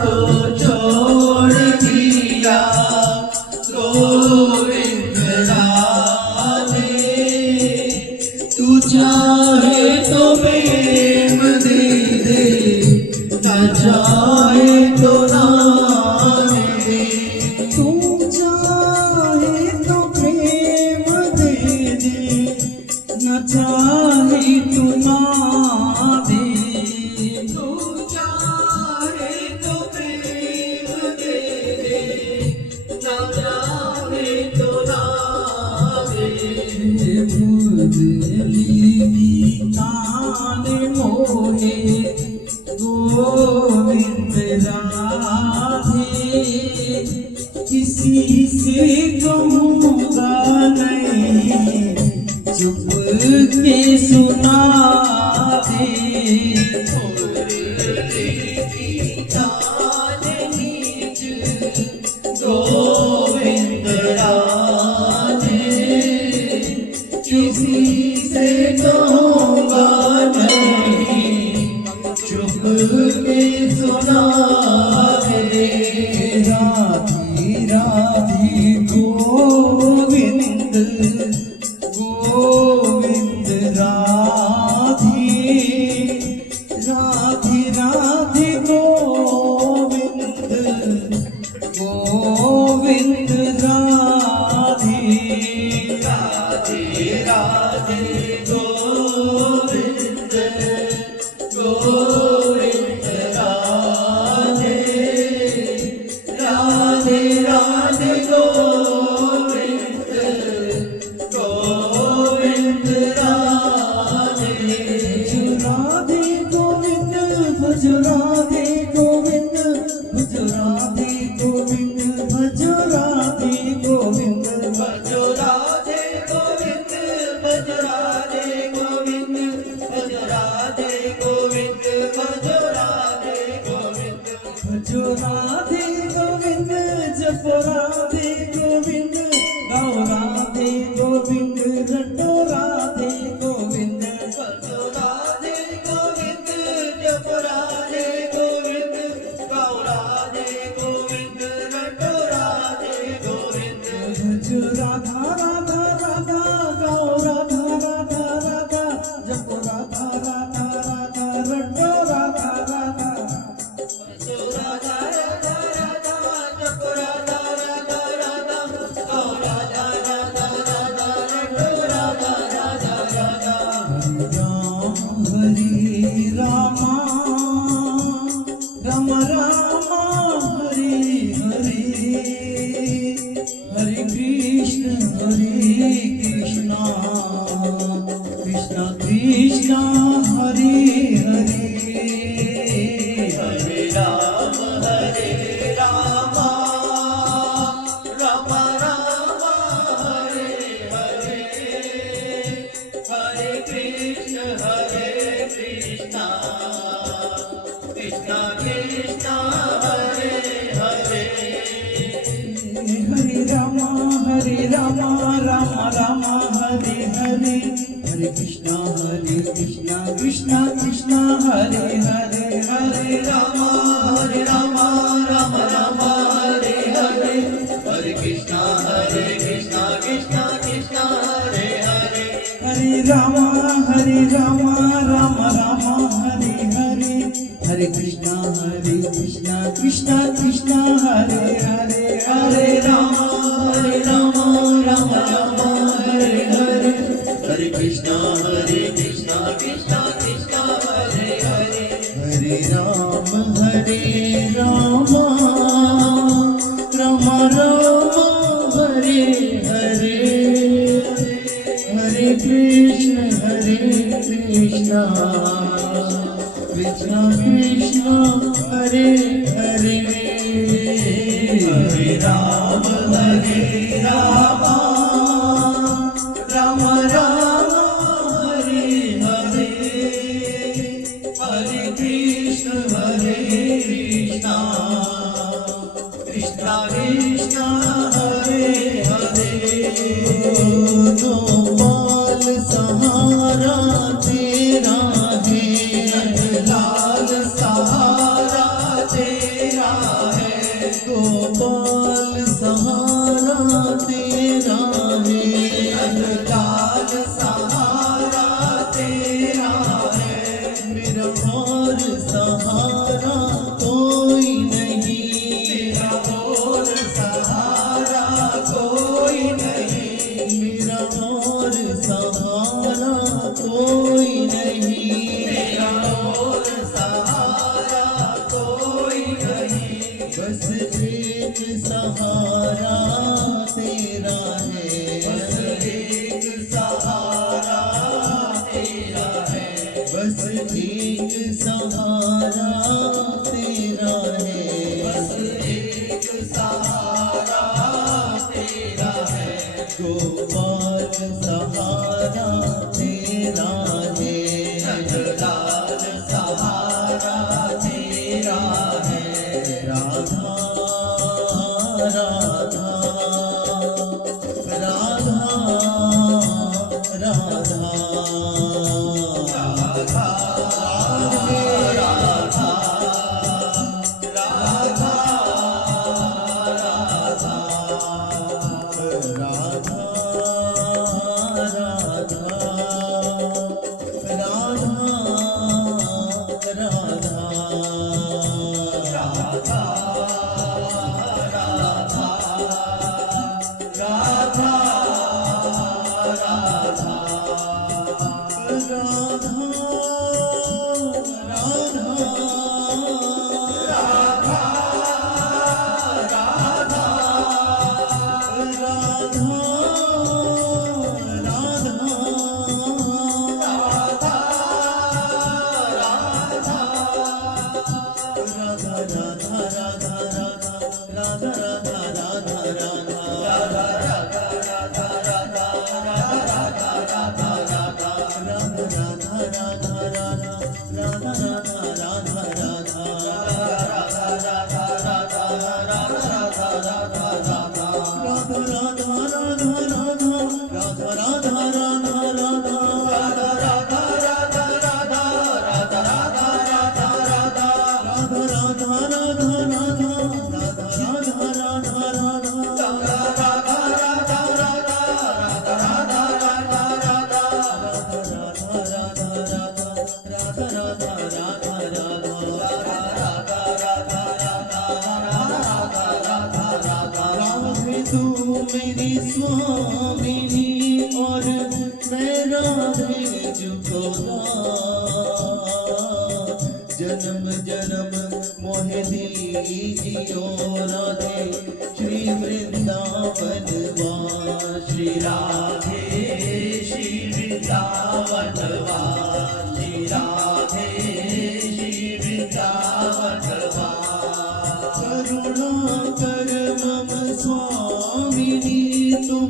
तो छोड़ दिया गोविंद राधे। तू चाहे तो प्रेम दे दे, ना चाहे तो ना दे। तू चाहे तो प्रेम दे दे, न चाहे तो ना दे। तू चाहे तो प्रेम दे दे, ना चाहे तो ना दे। मुरली ताने मोहे गोविंद राधे, किसी से कहूँगा नहीं, चुप के सुना दे। गोविंद राधे, किसी से कहूँगा नहीं, चुप के सुना दे। राधे राधे गोविंद गोविंद राधे, राधे राधे गोविंद गोविंद राधे। राधे राधे गोविंद गोविंद राधे। राधे राधे गोविंद गोविंद राधे। राधे गोविंद भज राधे गोविंद, भज राधे गोविंद, भज राधे गोविंद। भजो राधे गोविंद, भज राधे गोविंद, भज राधे गोविंद, भजो राधे गोविंद। भजो राधे गोविंद, जपो राधे गोविंद, गाओ राधे गोविंद, रटो राधे गोविंद। भजो राधे गोविंद, जप राधे गोविंद, गाओ राधे गोविंद, रटो राधे गोविंद। भजो राधा राधा राधा, गाओ राधा राधा राधा, जपो राधा राधा राधा, रटो राधा राधा। भजो राधा राधा राधा, जप राधा राधा राधा, गाओ राधा राधा राधा, रटो राधा राधा राधा। हरे रामा राम रामा हरे हरे, हरे कृष्ण कृष्ण कृष्ण हरे हरे। हरे राम राम राम हरे हरे, हरे कृष्ण कृष्ण कृष्ण कृष्ण हरे हरे। हरे राम राम राम हरे हरे, हरे कृष्ण कृष्ण कृष्ण हरे हरे। हरे राम राम राम हरे हरे, हरे कृष्ण कृष्ण कृष्ण हरे हरे। हरे राम राम राम हरे हरे, हरे कृष्ण कृष्ण कृष्ण हरे हरे। हरे राम राम राम हरे हरे, हरे कृष्ण कृष्ण कृष्ण हरे हरे। हरे राम राम राम हरे हरे, हरे कृष्ण कृष्ण कृष्ण हरे हरे। हरे राम राम राम हरे हरे, हरे कृष्ण कृष्ण कृष्ण कृष्ण हरे हरे। गोपाल सहारा तेरा है, लाल सहारा तेरा बस एक सहारा तेरा है, बस एक सहारा तेरा है, गोपाल सहारा तेरा है, नंदलाल सहारा तेरा है, राधा राधा राधा राधा तू मेरी स्वामिनी और मैं राधे जुगोरा, जन्म जन्म मोहे दीजियो राधे श्री वृंदावन वास, श्री राधे श्री वृंदावन वास, श्री राधे श्री वृंदावन वास, करुणा कर मम स्वामिनी तुम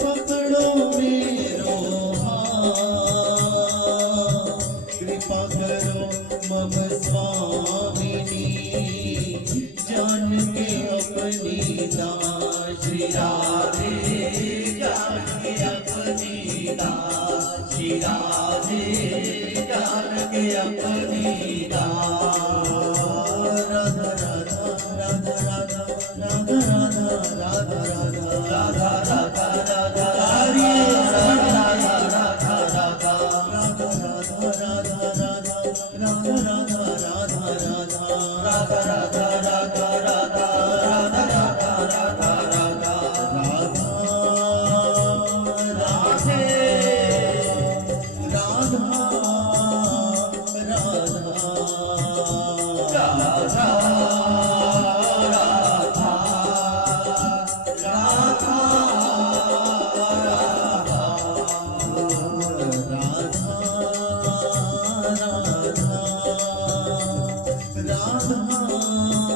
पकड़ो मेरो हाथ, कृपा करो मम स्वामिनी जान के अपनी दास, श्री राधे जान के अपनी दास, श्री राधे जान के अपनी दास, राधा राधा राधा राधा राधा राधा राधा राधा राधा राधा राधा हरे राधा राधा राधा राधा राधा राधा राधा राधा राधा राधा राधा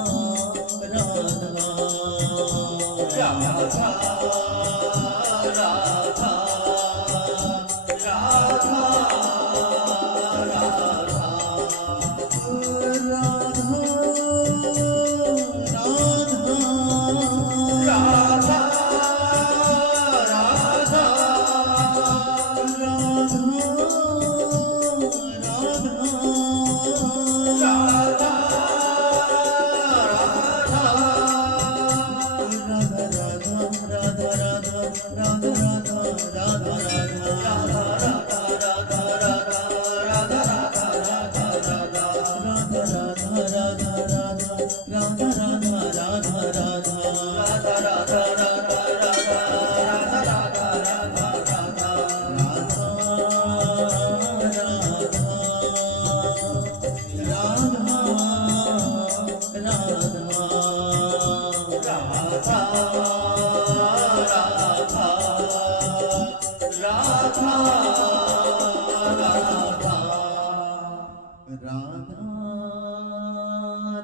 राधा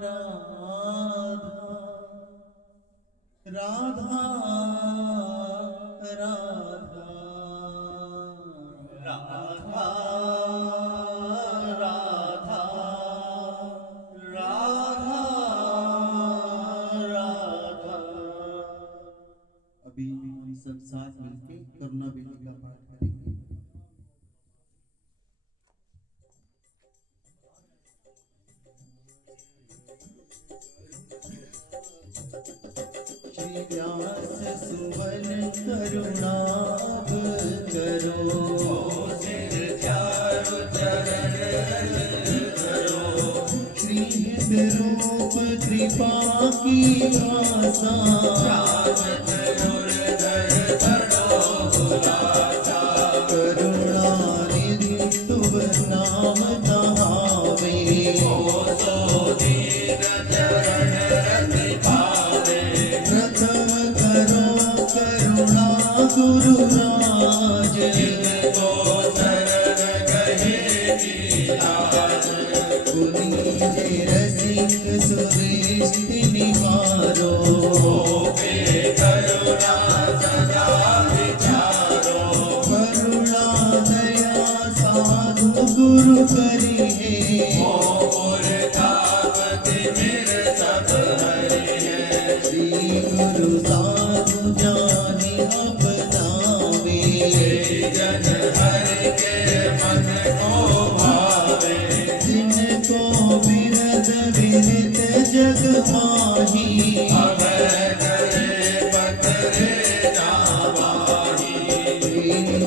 राधा राधा राधा राधा राधा राधा। अभी हम सब साथ मिलके करुणा बेली का पाठ करेंगे। श्री व्यास सुवन करुणाब करो, सिर चारु चरण करो। श्री रूप कृपा की आशा, करुणा निधि तुम नाम कहावे, गुरु राज जिनको शरण कहे की लाज। गुनीजे रसिक सुरेश निवारो, करुणा सदा विचारो। करुणा दया साधु गुरु करिए, सब हरिये। श्री गुरु साधु जाने अपनावे, जन हरि के मन को भावे। जिनको बिरद विदित जग माही, अभय करे पकड़े जावाही।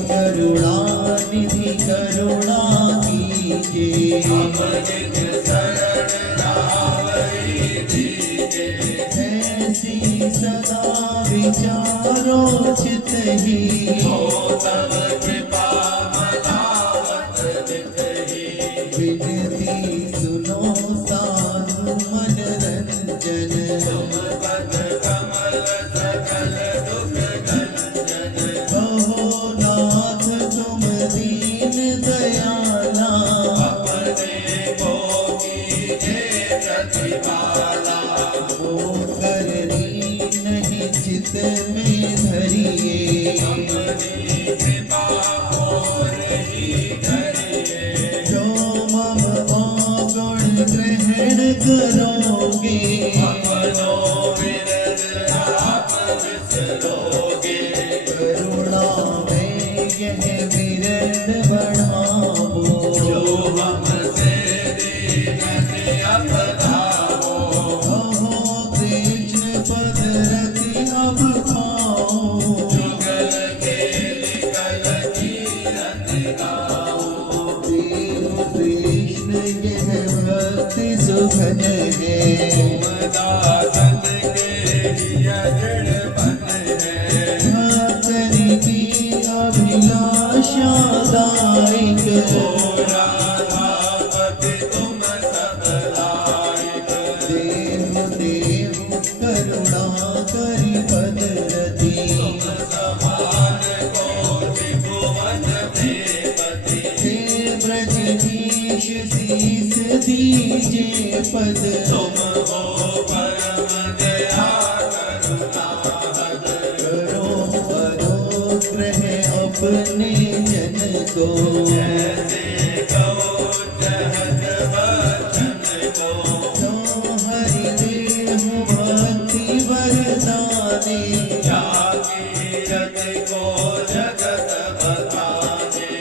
करुणा निधि करुणा कीजिए, अमृत शरण रावरी दीजे। ऐसी सदा विचारो चित ही, हो तब कृपा मनावत नित ही। विनती सुनो साधु मन रंजन, तुम पद कमल सकल दुख गंजन। कहो नाथ तुम दीन दयाला, अपने को कीजिए प्रतिपाला। वो करनी नहीं चित में धरिए, अपनी कृपा और ही करिए। जो मम गुण ग्रहण करोगे, अपनो विरद आप बिसरोगे। करुणा में यह विरद बढ़ावो, जो हमसे दीनति अपनावो। कहो कृष्ण पद रति अब पाओ, जुगल केलि कल कीरति गाओ। देव कृष्ण यह भक्ति सुखद है, तुम दासन के लिय दृढ़ है। भक्तन की अभिलाषा दायक, राधापति तुम सब लायक। देव देव करुणा करि पद रति, तुम समान को त्रिभुवन में पति। हे ब्रजधीश शीस दीजे पद, तुम हो परम दया करुणाहद। करो अनुग्रह अपने जन को, जैसे गौ जहत वचन को। जो हरि देव भक्ति वरदाने, जाकी रति को जगत बताने।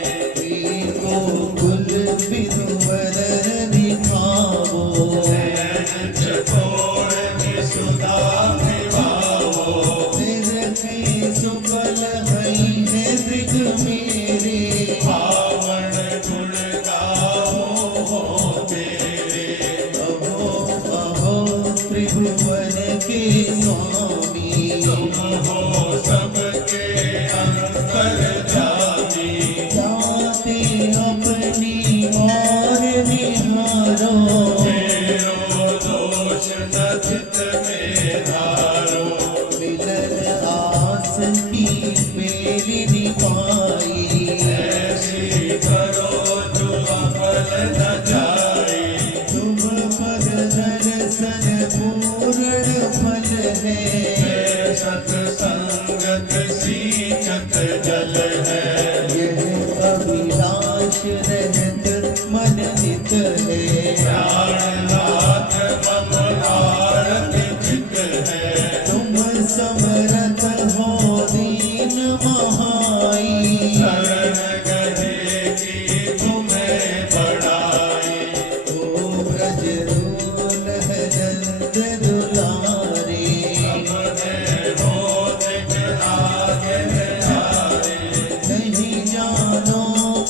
को कुल बिधु वदर दिखावो, नैन चकोर विसुधा निभावो। सिर की सुफल हई है दृग मेरे, चित है प्राणनाथ मम आरति चित है तुम समरथ हो दीन महाई शरण गहे की तुम्हें बड़ाई ओ ब्रज दुल्ह नंद दुलारे अपने होत के आगे आए नहीं जानो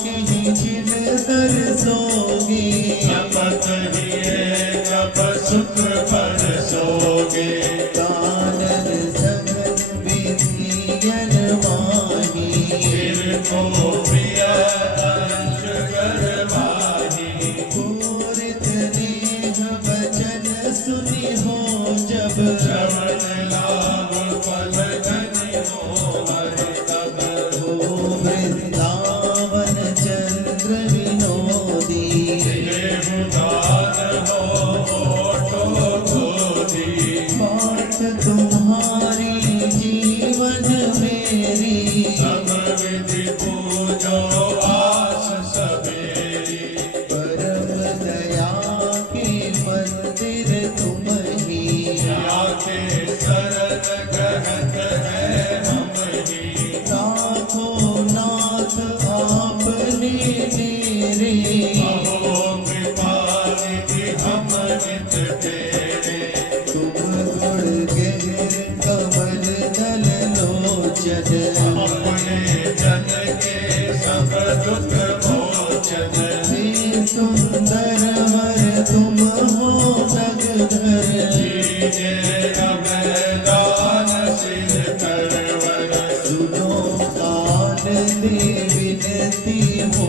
कहीं जिन दरसोगे शपथ हिए कब सुख बरसोगे कानन सघन विधियन माही फिर को प्रिय अंश करवाही पूरित नेह वचन सुनि हो जब श्रवण लाभ फल धनि हो हरि तब हो वृंदावन चंद्र विनोदी देहु दान हो ओटो गोदी बात तुम्हारी जीवन मेरी सब विधि पूजो आस सबेरी परम दया के मंदिर तुम ही आके शरण ग्रहत है हम ही नाथो नाथ आपने मेरे अहो कृपा निधि हम नित तेरे तुम गुण गहर कमल दल लोचन अपने जन के सब दुख मोचन हे सुंदर हर तुम हो नगधर कीजे अभयदान सिर करवर सुनो कान दे विनती हो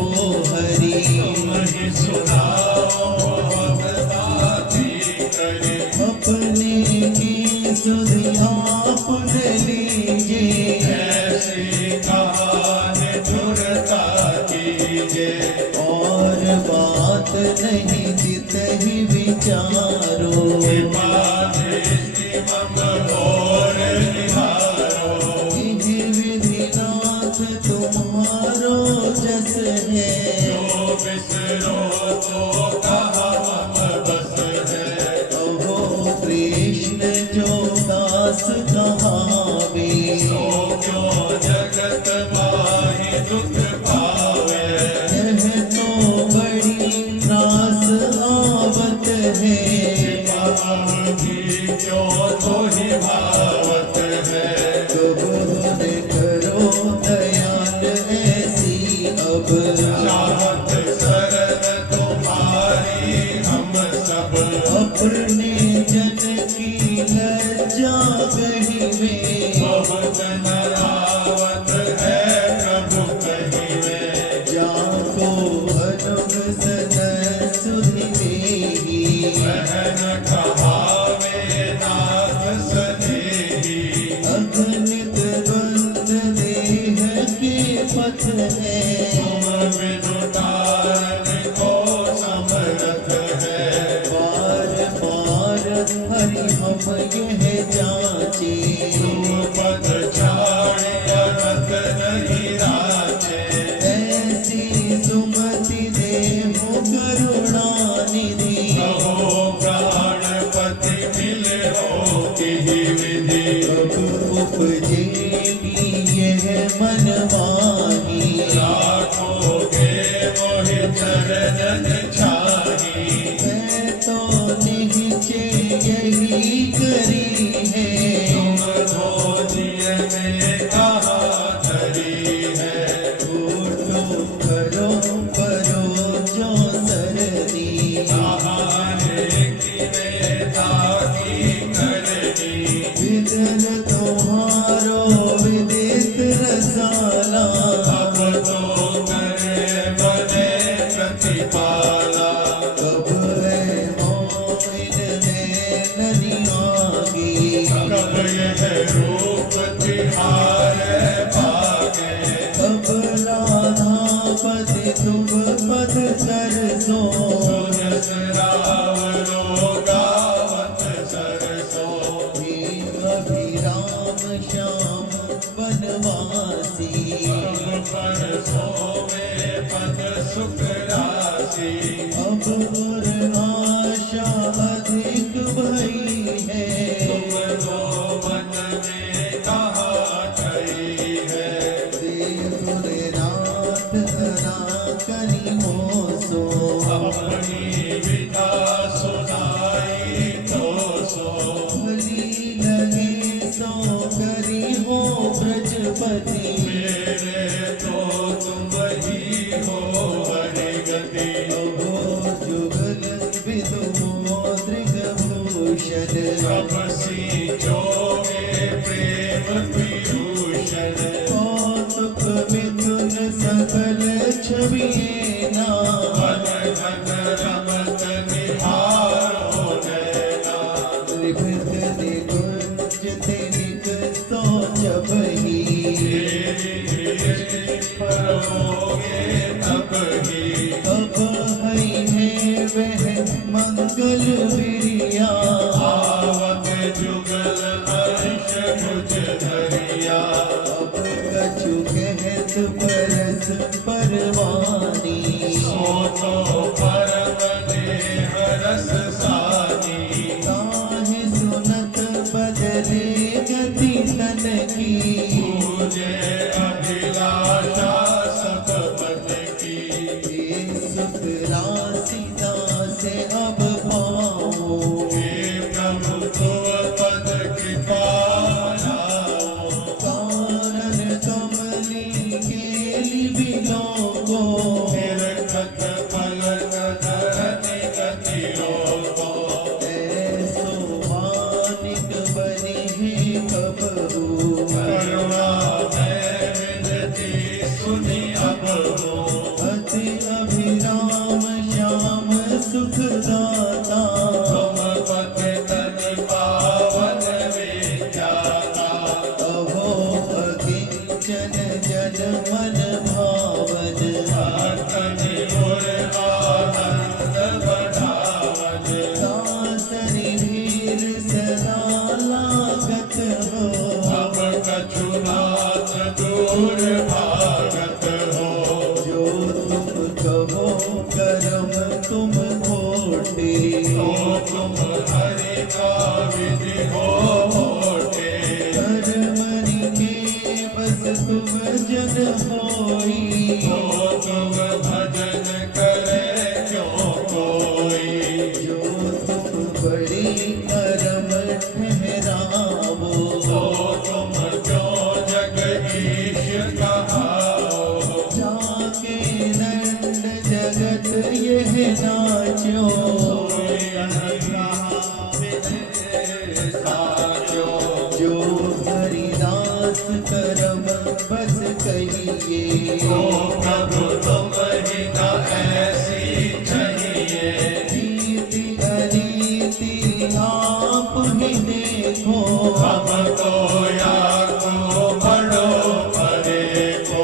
हरि तुम ही सुनाओ भगवती करे अपने की सुधि आपन लीजिए ऐसी कहानी धुरता कीजे और बात नहीं जित ही विचारो कृपा दृष्टि मम और निहारो यह विधिनाथ तुम्हारो जस है जो बिसरो तो कहा मम बस है अहो कृष्ण जो दास कहावे सो क्यों जगत माहि दुख पावे यह तो बड़ी त्रास आवत है अवधि क्यों तो ही भावत है कब ने करो दयाल ऐसी अब चाहत शरण तुम्हारी हम सब अपने जन की लज्जा गही में बहुत नरावत है प्रभु कहीं में जाको अनुग सन सुधि देही सहन कहावे नाथ स्नेही अगणित द्वंद देह के पथ है तुम बिनु तारन को समरथ है बार बार हरि हम यह जाचे पद छाड़े अनक नहीं राचे ऐसी सुमति देहु करुणा निधि कहो प्राणपति मिले हो तिहि विधि कब उपजेगी यह मन माही राखोगे मोहि चरणन छाही मैं तो निश्चय यही करी है तुम धोजिय में कहा धरी है छोटो करो परो जो सरदी सहारे की वेदा की करनी विदन तुम्हारो विदित रसाला अब तो करे बने प्रतिपाला कब है मोइन में नदी आगी कब यह रूप तिहारे भागे कब राधापति तुम पद कर सो सुन अपनी विधा सुनाई तो सो भली लगे सो करी हो ब्रजपति मेरे तो तुम ही हो हरिगति अहो जुगल विदुमो दृगभूषण तपसी जोगे प्रेम पीयूषण कौतुक मिथुन सकल छविए ना मन मन रमत निहारो नैना त्रिभुज निकुंज तिलिक सो जबहि परोगे तब ही अब है वह मंगल विरिया आवत जुगल हर्ष भुज धरिया अब कछु कहत परस परवानी सो तो परम देह रस सानी ताहि सुनत बदले गति तन की पूजे अभिलाषा सब मन की हे सुख राशि दासे अब पाओ हे प्रभु तुम पद कृपा लाओ कारण कमली केली बिलोगो निरखत पलक धरनि गति रोको ऐसो मानिक बनि हे कबहू करुणा मैं विनती सुनि अब हो अति अभिराम श्याम सुखदाता तुम पति तनि पावन विख्याता अहो अकिंचन जन मन भावन भक्तनि गुर आनंद बढ़ावन दासनि धीर सदा लागत हो अब कछु नाथ दूर भागत हो जो तुम कहो करम तुम खोटे तो तुम हरि का विधि हो मोटे कर्मणि के बस तुम जन होई तो तुम भजन करे क्यों कोई जो तुम बड़ी करम ठहरावो तो तुम क्यों जगदीश कहाओ जाके दंड जगत यह नाचो जो हरिदास करम बस कहिए प्रभु तुम ही न ऐसी चाहिए रीति अरीति आप ही देखो हमको या को बड़ो परे को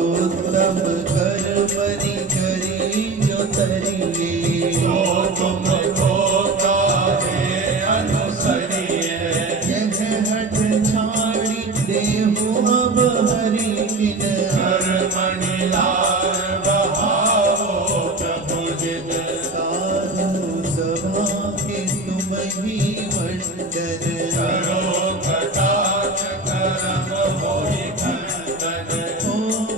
उत्तम कर्मणि करी जो तरिए तो तुमको काहे अनुसरिए यह हट छाड़ी देहु अब हरि बिन कर्मणि लार बहाओ प्रभु जिन साधु सभा के तुम ही मंडन करो कटाक्ष करम होई खंडन ओ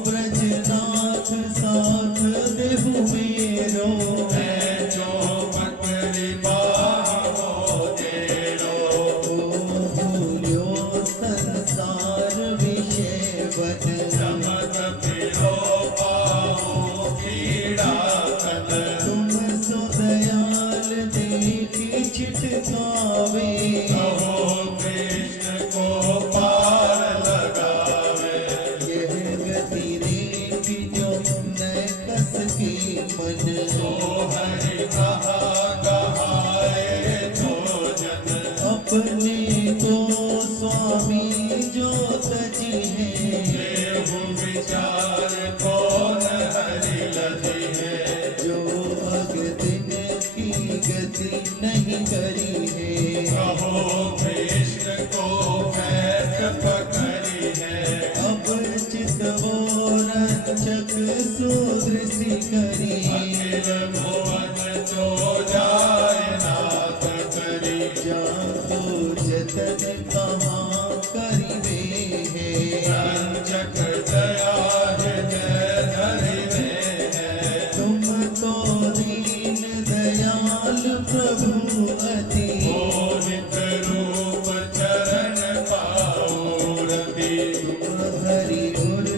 ब्रजनाथ साथ देहु मेरो मैं जो पकड़ी बाहो तेरो ओ भूल्यो संसार विषय बन चमक फिरो पाओ पीड़ा तन तुम सो दयाल देखी छिटकावे कहो कृष्ण को पार लगावे यह गति देखी जो न कस के मन हरि कहा कहाए तो जन अपने को स्वामी जो तजी है देहु विचार कौन हरि लजी है जो अग दिन की गति नहीं करी है कहो कृष्ण को फैत पकड़ी है अब चितवो रक्षक सुदृष्टि करी अखिल भुवन तो जाय नाथ करी जाको जतन कहाँ करिवे है रंजक दया हृदय धरिवे है तुम तो दीन प्रभुमति मोहित रूप चरण पाओ रति हरि गुर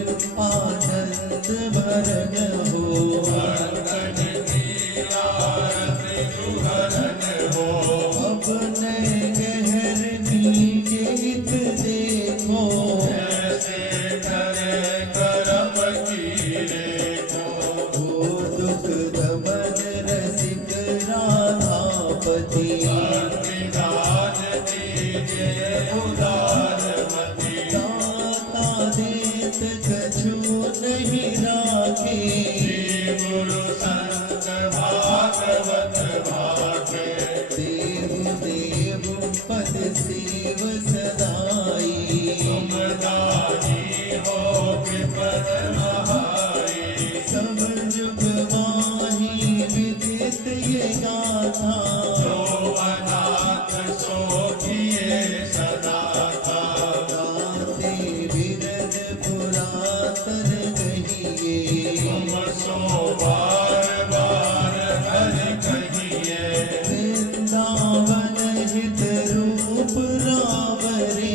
आनंद भरन हो भक्तन लीला रति जुहरन हो अपने गहर नीत देखो ऐसे करे करम कीरे को ओ दुख दमन रसिक राधापति अतिदान दीजे उदारमति दाता देत कछु नहीं राखे श्री गुरु संत भागवत भागे देव देव पद सेव सदाई तुम दानी हो विपद महाई सब जुग माही विदित ये गाथा जो अनाथ सो किए सदा था गाते विरद पुरातन कहिए तुम सो बार बार हर कहिए वृंदावन हित रूप रावरे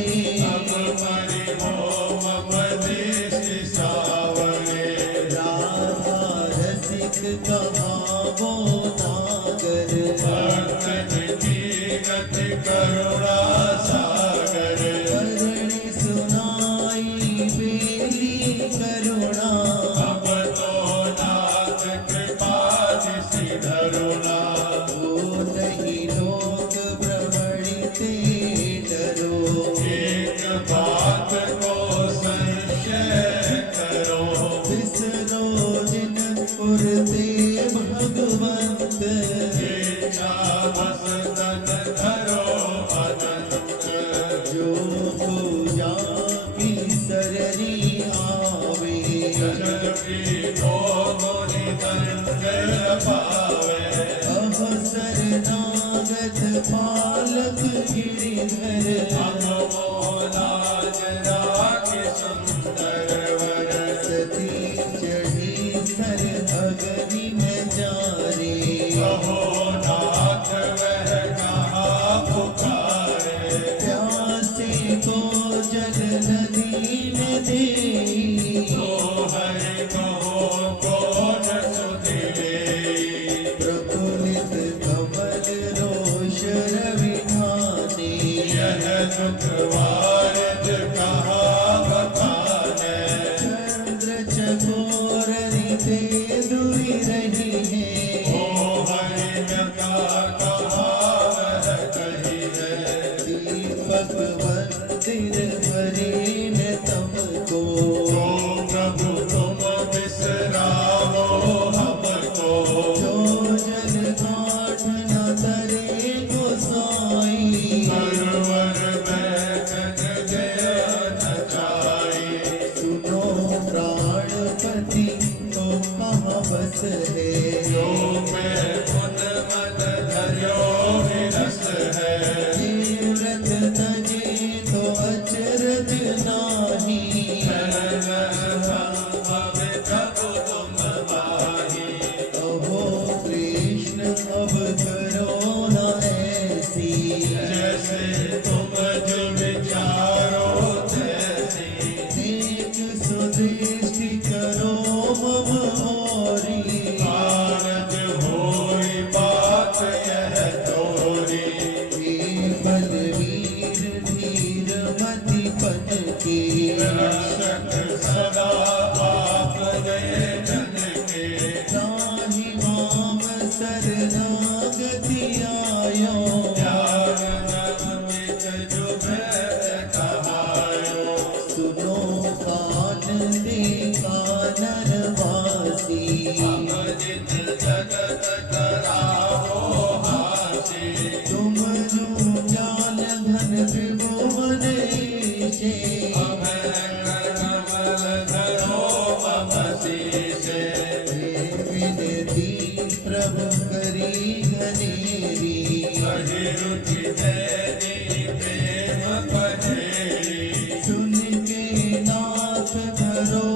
अब परिभोम उपदेश सावरे राधा रसिक कहावो नागर भक्तन की गति करुणा सागर करणी सुनाई बेली करुणा अब तो नाथ कृपा जिसि धरुणा ओ नहीं लोक भ्रमणिते डरो एक बात को संशय करो विसरो जिन पुरते भगवंत इच्छा बस तन धरो अनंत जो पूजा की सररी आवे जगत की को मुनि धन्य पावे अवसर नागत पालक गिरिधर अनमोलाज राखि सुंदर वर सती चढ़ी सर अगनि में जारे कहो नाथ वह कहाँ पुकारे प्यासे को जल नदी में दे तो हरि कहो कौन सुधिले प्रफुल्लित कमल रोष रवि ठाने यह दुख वारिद कहाँ बखाने चंद्र चकोर रिते दुई रही है ओ हरि का कहाँ वह कही है दीपक मंदिर भरे न तुमको जो प्रभु तुम बिसरावो हमको जो जल काठ न तरे गोसाई परवर बैठक जय नचाई सुनो प्राणपति तो कहाँ बस है जो मैं उन मन धर्यो विरस है तीव्रत तजे तो अचरज नाही अहो कृष्ण अब करो न ऐसी जैसे तुम जो विचारो तैसी एक सुदृष्टि करो मम होरी कारज होई बात यह तोरी बलवीर धीर मति पन के रक्षक सदा आपने जन के जाहि माम शरणागति आयो ज्ञान नवमित जो मैं कहायो सुनो कान दे कानन वासी अमृत जगत करावो हासी तुम जो ज्ञान घन त्रिभुवन ईशे अभय कमल धरो मम शीशे विनती प्रभु करी घनेरी अहिरुचि तेरी प्रेम पहेरी सुन के नाथ धरो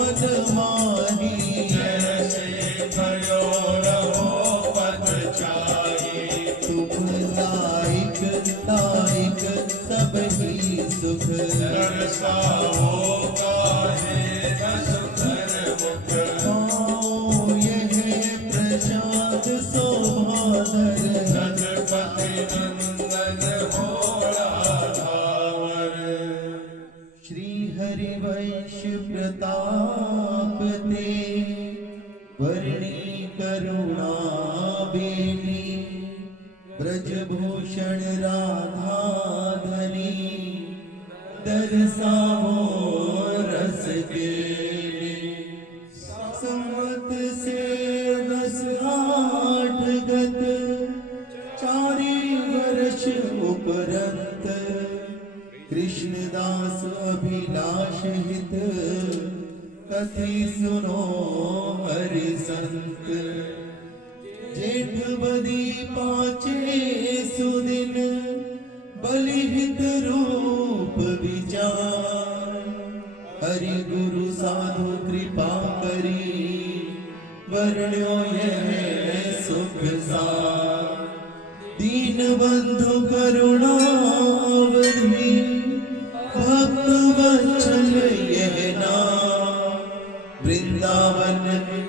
मत माही जैसे भयो रहो पद चाही रघुपति नंदन भोला धावर। श्री हरि वंश प्रताप ते वर्णी करुणा बेली ब्रजभूषण राधा धनी दरसावो रस केली। संवत से 10-8 गत 4 वर्ष उपरंत कृष्णदास अभिलाष हित कथि सुनो हरि संत। जेठ बदी 5 सुदिन बलिहित रूप विचार। हरि गुरु साधु कृपा करी वर्ण्यो यह सुख सार। दीन बंधु करुणावधि भक्त वत्सल यह नाम। वृंदावन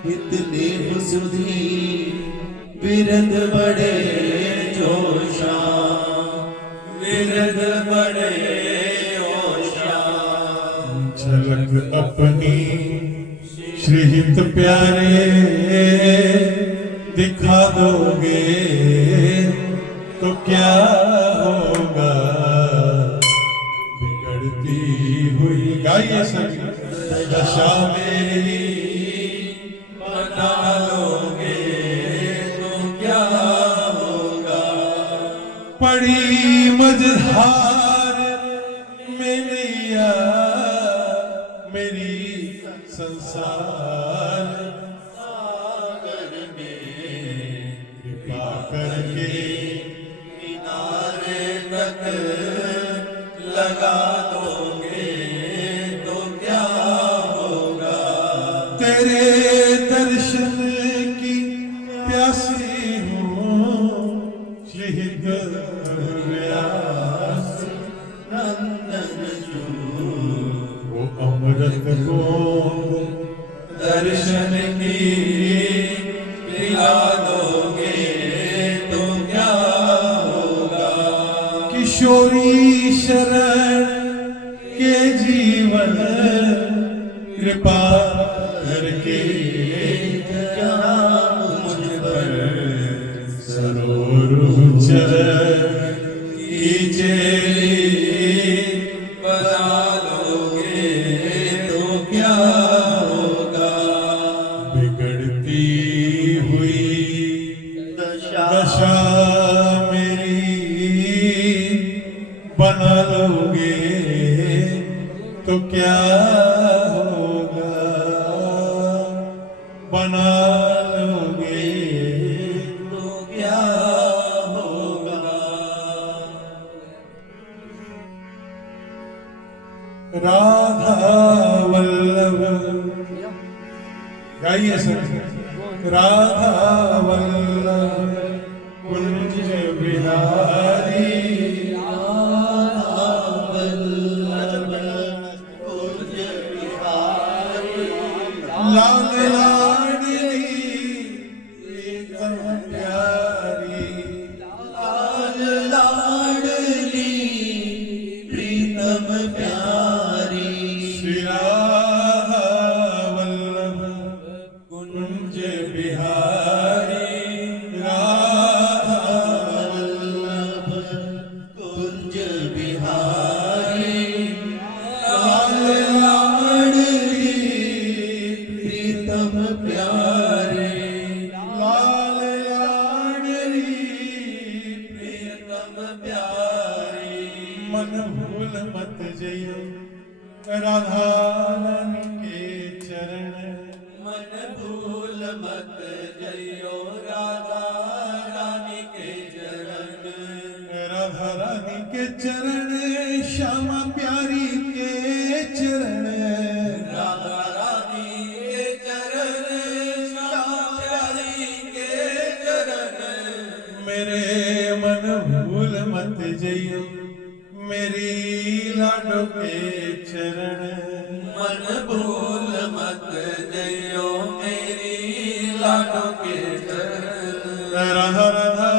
हित लेहु सुधी विरद बड़े जोशा। विरद बड़े जोशा। झलक अपनी श्रीहित प्यारे दिखा दोगे तो क्या होगा। बिगड़ती हुई गाइए सभी दशा मेरी बना लोगे तो क्या होगा। पड़ी मझधार में नैया मेरी संसार सागर में कृपा करके किनारे तक लगा दोगे तो क्या होगा। तेरे दर्शन की प्यासी हूँ शहीद व्यास नंदन जू। वो अमृत को दर्शन की पिला दोगे तो क्या होगा। किशोरी शरण के जीवन कृपा करके मुझ पर सरोरु चरण की चेली बना लोगे तो क्या होगा। बिगड़ती हुई दशा मेरी बना लोगे तो क्या होगा। बना लोगे तो क्या होगा। राधा वल्लभ गाइए सर। राधा वल्लभ कुंज बिहारी। लाल लाडली प्रीतम प्यारी। लाल लाडली प्रीतम प्यारी। श्री राधा वल्लभ कुंज बिहारी। राधा वल्लभ कुंज बिहारी। लाल लाडली प्रीतम प्यारी। लाल लाडली प्रीतम प्यारी। मन भूल मत जइयो राधा रानी के चरण। मन भूल मत जइयो राधा रानी के चरण। राधा रानी के चरण श्यामा प्यारी के चरण। राधा रानी के चरण श्यामा प्यारी के चरण। मेरे मन भूल मत जइयो मेरी लाडो के चरण। मन भूल मत जइयो मेरी लाडो के चरण। राधा राधा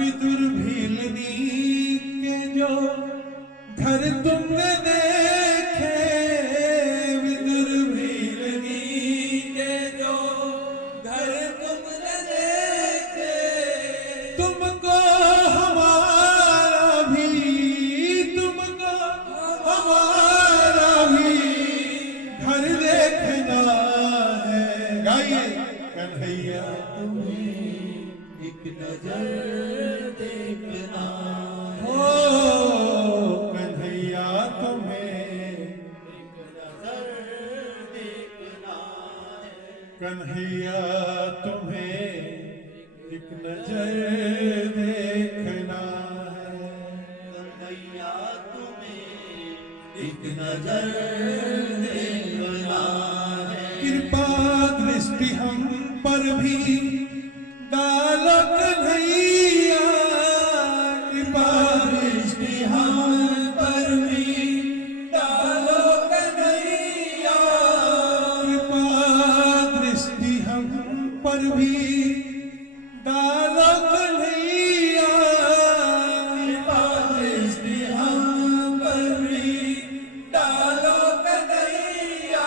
विदुर भीलनी के जो घर तुमने देखे, विदुर भीलनी के जो घर तुमने देखे, तुमको हमारा भी घर देखना है। गाइए कन्हैया एक नजर देखना हो, कन्हैया तुम्हें एक नजर देखना है। कन्हैया तुम्हें एक नजर देखना है। कन्हैया तुम्हें एक नजर देखना है। कृपा दृष्टि हम पर भी डालो कन्हैया, कृपा दृष्टि हम पर भी डालो कन्हैया। कृपा दृष्टि हम पर भी डालो कन्हैया। कृपा दृष्टि हम पर भी डालो कन्हैया।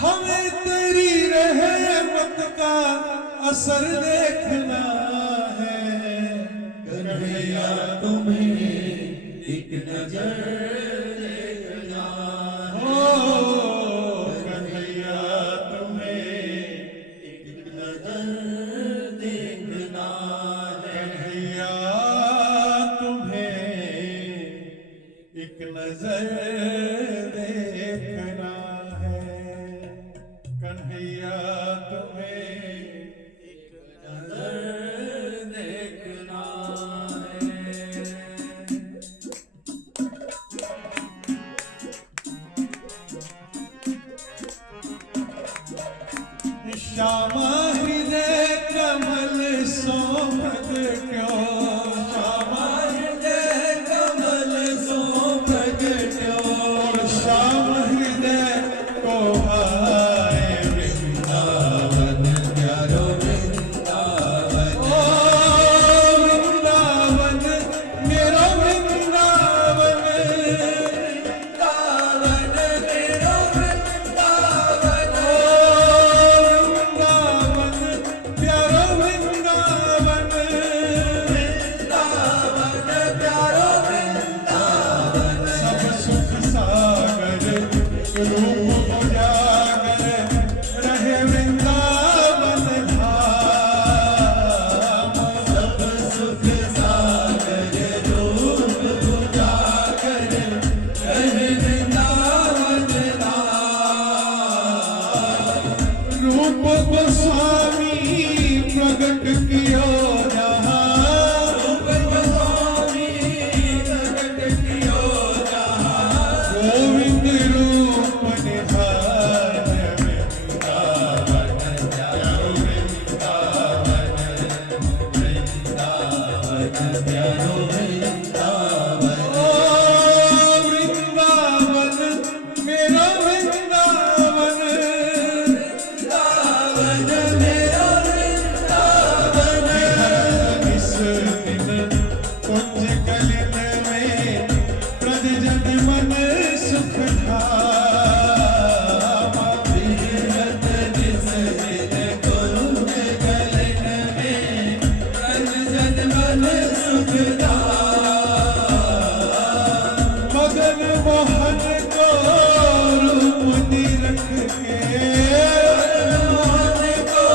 हमें तेरी रहमत का असर देखना है। कन्हैया तुम्हें एक नजर देखना हो, कन्हैया तुम्हें एक नजर देखना है। कन्हैया तुम्हें एक नजर देखना है। कन्हैया तुम्हें एक नजर देखना है। श्यामा हृदय कमल सोमत क्यों, श्यामा हृदय कमल सो प्रगट्यो। श्याम हृदय को भाए वृंदावन प्यारो वृंदावन। ओ वृंदावन मेरो वृंदावन, वृंदावन मेरो वृंदावन। ओ वृंदावन प्यारो वृंदावन। वृंदावन प्यारो वृंदावन। सब सुख सागर रूप उजागर रहे वृंदावन धाम। सब सुख सागर रूप उजागर रहे वृंदावन धाम। रूप गोस्वामी प्रगट कियो जहाँ, रूप गोस्वामी प्रगट कियो जहाँ। गोविंद रूप निधान वृंदावन प्यारो वृंदावन। प्यारो वृंदावन। ओ वृंदावन मेरो वृंदावन। वृंदावन मेरो वृंदावन। इस दिन कुंज कलिन में ब्रज जन मन सुख धामा। विहरत जिस दिन कुंज कलिन में ब्रज जन मन सुख धाम। मदन मोहन को रूप निरख के, मोहन को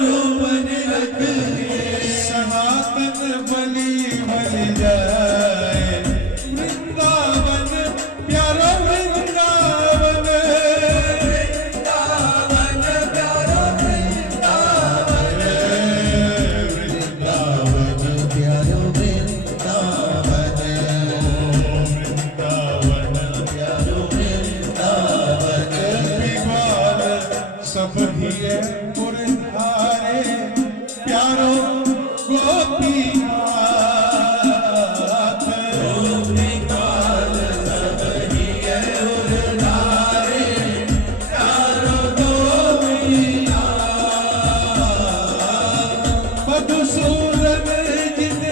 रूप निरख के। सनातन बलि बन जाए वृंदावन प्यारो वृंदावन। वृंदावन प्यारो वृंदावन। वृंदावन प्यारो वृंदावन। वृंदावन प्यारो वृंदावन। गोपीवाल सब ही मुरधारे प्यारो गोपीनाथ। गोपीकाल सब ही उरधारे प्यारो गोपीनाथ। मधुसूदन जिन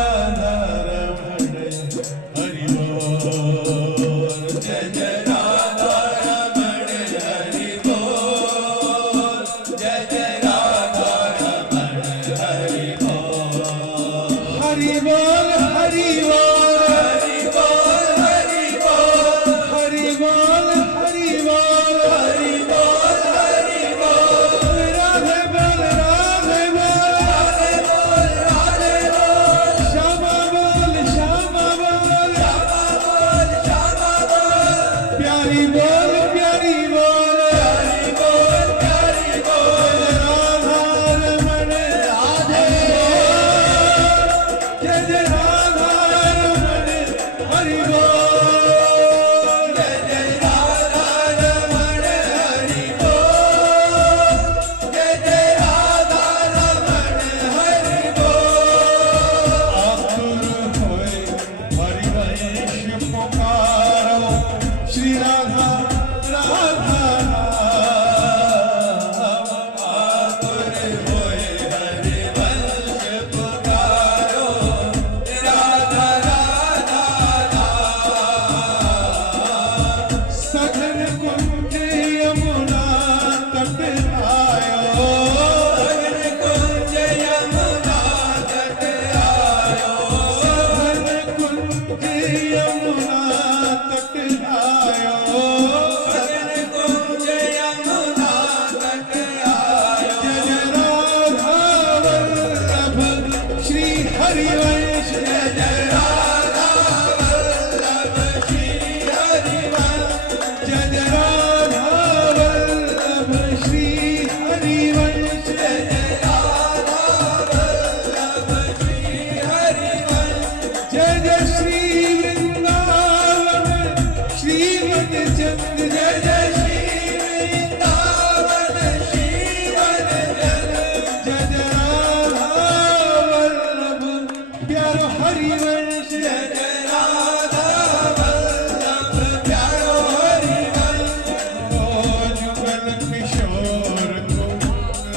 राधा रमण हरि बोल जय जय राधा रमण हरि बोल जय जय राधा रमण हरि बोल हरि बोल हरि बोल हरि बोल हरि बोल हरि बोल हरि बोल हरि बोल हरि बोल राधे बोल राधे बोल राधे बोल राधे बोल श्यामा बोल श्यामा बोल श्यामा बोल श्यामा बोल प्यारी बोल प्यारी बोल प्यारी बोल प्यारी बोल राधा रमण राधे जय जय राधा रमण हरि बोल जय जय राधा रमण हरि बोल जय जय राधा रमण हरि बोल आतुर होए हरिवंश पुकारो श्री राधा राधा आतुर होए हरिवंश पुकारो राधा राधा सघन कुंज यमुना तट आयो सघन कुंज यमुना तट आयो सघन कुंज यमुना तट आयो सघन कुंज यमुना तट आयो जय जय राधा वल्लभ श्री हरिवंश जय जय राधा वल्लभ श्री हरिवंश जय जय राधा वल्लभ श्री हरिवंश जय जय राधा वल्लभ श्री हरिवंश जय जय श्री वृंदावन श्रीमद चंद्र जय जय श्री वृंदावन श्रीवन जन जय जय राधा वल्लभ प्यारो हरिवंश जय जय राधा वल्लभ प्यारो हरिवंश ओ जुगल किशोर को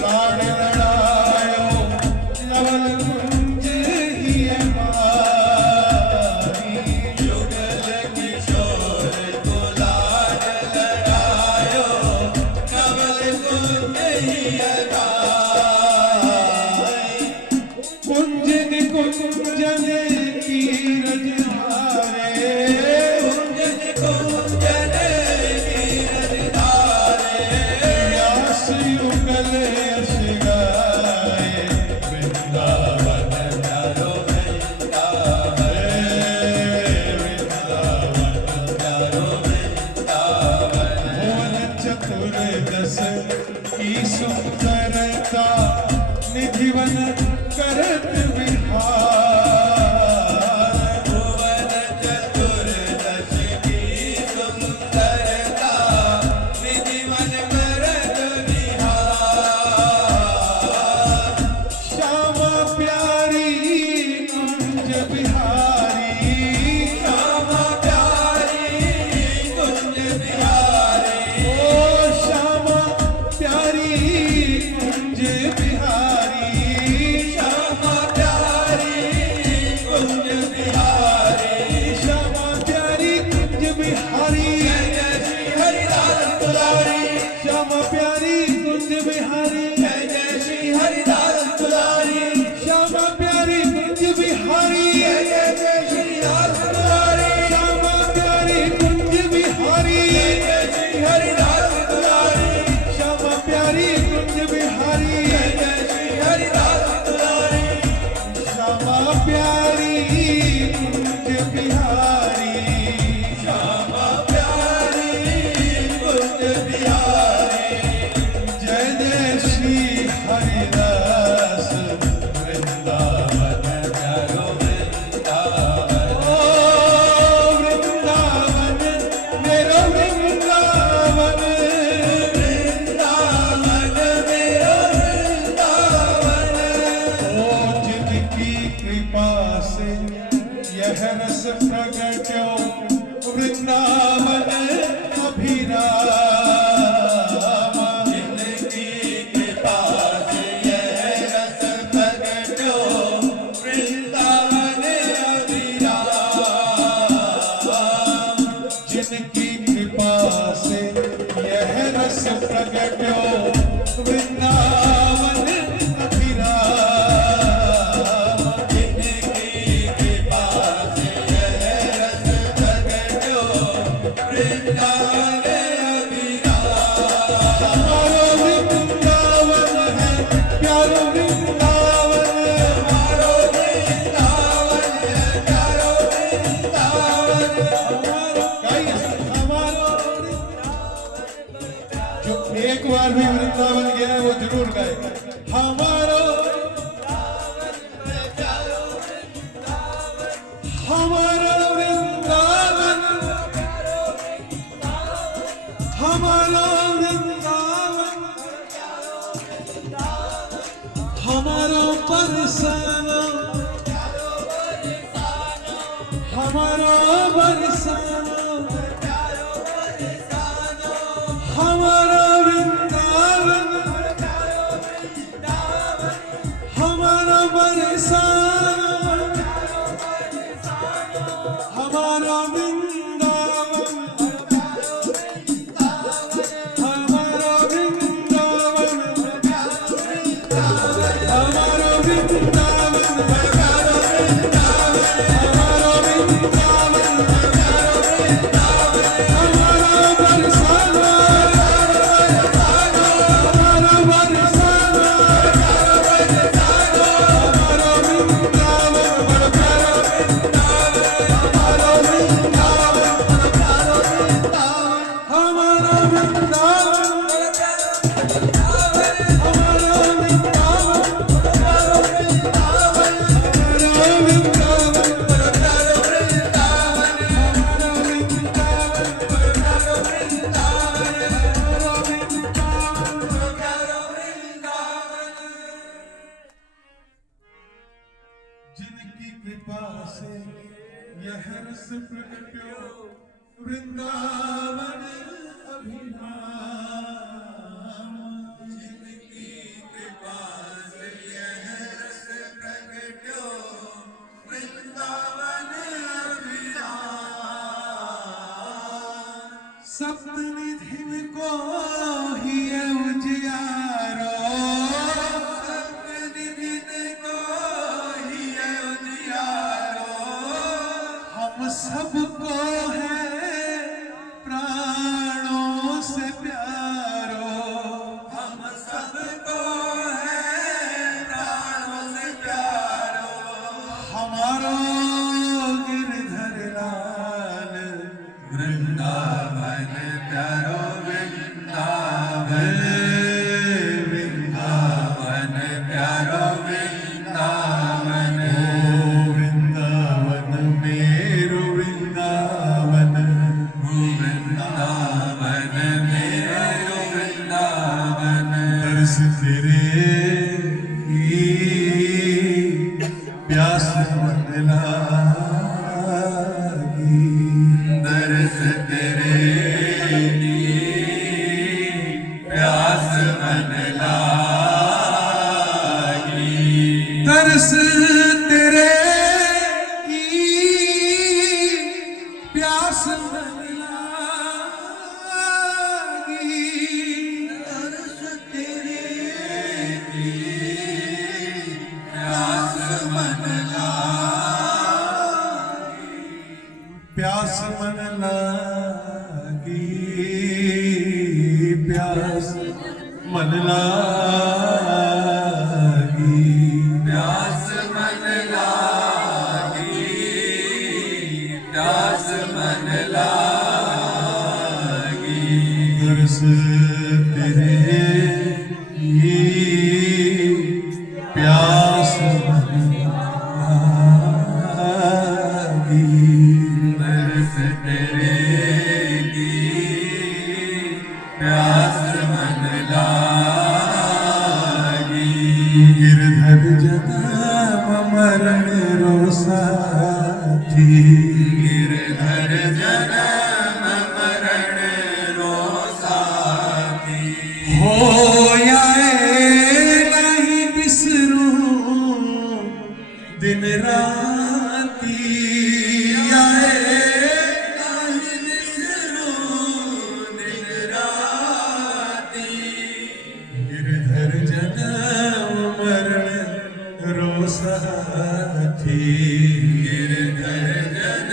लाड लड़ायो नवल कुंज ही मारी युगल किशोर को लाड लड़ायो नवल कुंज ही गाय कुंज निकुंजन की रजधारे कुंजन कुंजन कीरत धारे व्यास युगल यश गाए वृंदावन प्यारो वृंदावन प्यारो वृंदावन भुवन चतुर्दश की सुंदरता निधिवन करत विहार भुवन चतुर्दश की सुंदरता निधिवन करत विहार श्यामा प्यारी कुंज बिहारी श्यामा प्यारी कुंज बिहारी ओ श्यामा प्यारी कुंज बिहारी श्यामा प्यारी कुंज बिहारी श्यामा प्यारी कुंज बिहारी जय जय श्री हरिदास दुलारी श्यामा प्यारी कुंज बिहारी जय जय श्री हरिदास दुलारी श्यामा प्यारी कुंज बिहारी जय जय जय श्री दास दुलारी श्यामा प्यारी कुंज बिहारी जय जय श्री हरिदास दुलारी श्यामा प्यारी कुंज बिहारी जय जय श्री हरिदास दुलारी श्यामा प्यारी कुंज बिहारी श्यामा प्यारी कुंज बिहारी जय जय श्री हरिदास वृंदावन प्यारो वृंदावन ओ वृंदावन मेरो वृंदावन वृंदावन मेरो वृंदावन ओ जिनकी कृपा से यह रस प्रगट्यो वृंदावन अभिराम जिनकी कृपा से यह रस प्रगट्यो वृंदावन गए हमारो हमारा वृंदावन हमारा वृंदावन हमारा बरसाना हमारा बरसाना हमारा वृंदावन हमारा बरसाना हमारा वृंदावन हमारा वृंदावन हमारा वृंदावन हमारा वृंदावन हमारा बरसाना हमारा बरसाना हमारा वृंदावन बड़ा प्यारा हमारा वृंदावन हमारा वृंदावन हमारा जिनकी कृपा से यह रस प्रगट्यो वृंदावन अभिराम जिनकी कृपा से यह रस प्रगट्यो वृंदावन अभिराम सप्तनिधि को ही उजियारो सप्तनिधि को ही उजियारो हम सबको है प्राणों से प्यारो हम सबको है प्राणों से प्यारो हमारो गिरधर लाल वृंदावन प्यारो वृंदावन वृंदावन प्यारो वृंदावन वृंदावन मेरो वृंदावन वृंदावन मेरो वृंदावन दर्श तेरे की प्यास मन लागी दर्श तेरे की प्यास मन लागी दर्श तेरे की प्यास मन लागी दर्श तेरे की प्यास मन लागी प्यास मन लागी प्यास मन लागी प्यास मन लागी प्यास मन लागी दर्श तेरे की प्यास मन लागी दर्श तेरे की प्यास मन लागी गिरधर जन्म मरण रो साथी गिरधर जन्म मरण रो साथी हो नहीं बिसरूं दिन राती आए नहीं बिसरूं दिन राती गिरधर जन्म मरण रो साथी गिरधर जन्म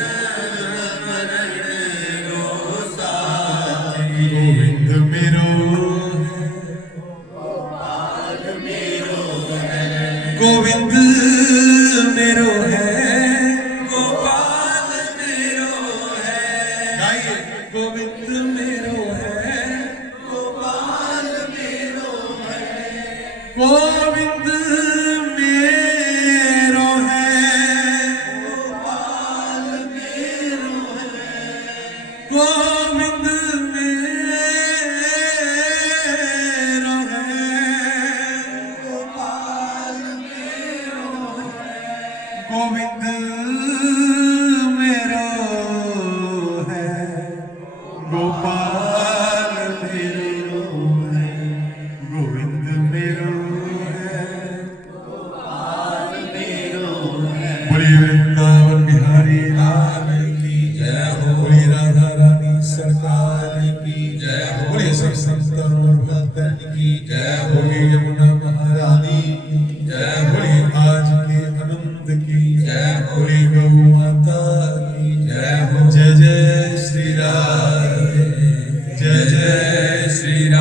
की जय, बोली यमुना महारानी की जय, बोली आज के आनंद की जय, बोली गौ माता की जय हो। जय जय श्री राम, जय जय श्री राम।